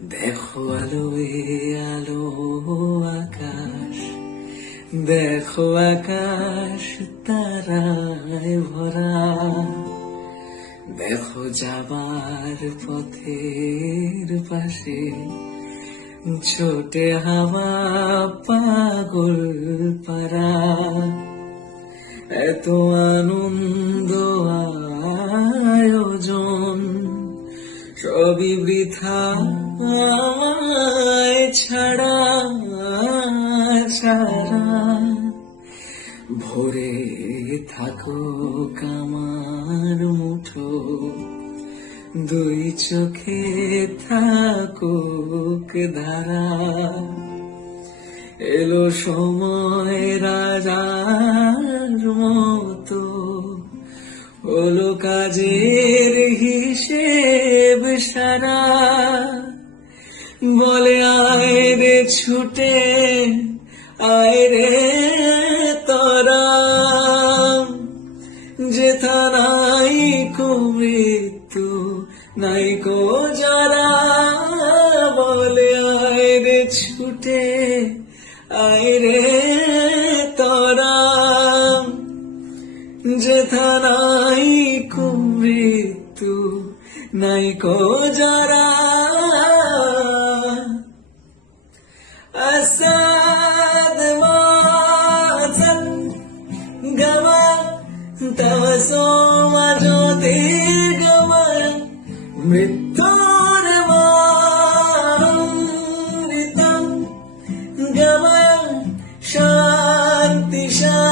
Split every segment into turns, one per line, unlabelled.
দেখো আলো আলো আকাশ, দেখো আকাশ তারায় ভরা। দেখো যাবার পথের পাশে ছোটে হাওয়া পাগল পারা এত আনন্দ আয়োজন সবই বৃথা ছাড়া ছাড়া ভরে থাকো কামার মুঠো। দুই চোখে থাকুক ধারা। এলো সময় রাজার মতো। হলো কাজের হিসেব সারা। বলে, আয় রে ছুটে, আয় রে তোরা। যেথা নাই কো নাই কো যারা। বলে, আয় রে ছুটে, আয় রে তোরা। যেথা নাই কো মৃত্যু নাই কো যারা أساد মাঝন গমা তব সোম জ্যোতির্গময় মৃত্যুর মামৃতম গময় শান্তি শান্তি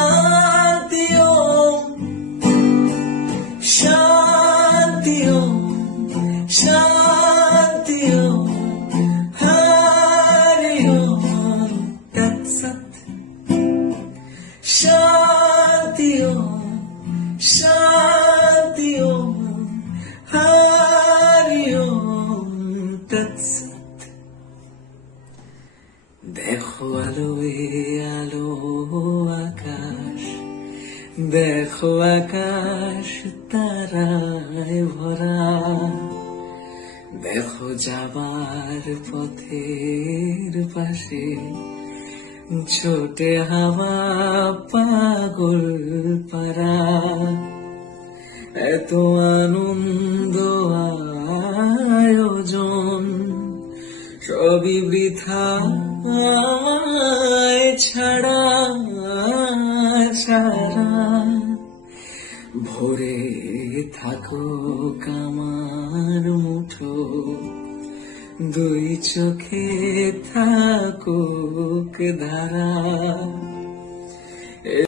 শান্তি ওম হরি ওম তৎসৎ দেখো আলো আলো আকাশ দেখো আকাশ তারায় ভরা দেখো যাবার পথের পাশে ছোটে হাওয়া পাগল পারা এত আনন্দ আয়োজন, সবই বৃথা ছাড়া ছাড়া। ভরে থাকো কামার মুঠো, দুই চোখে থাকুক ধারা।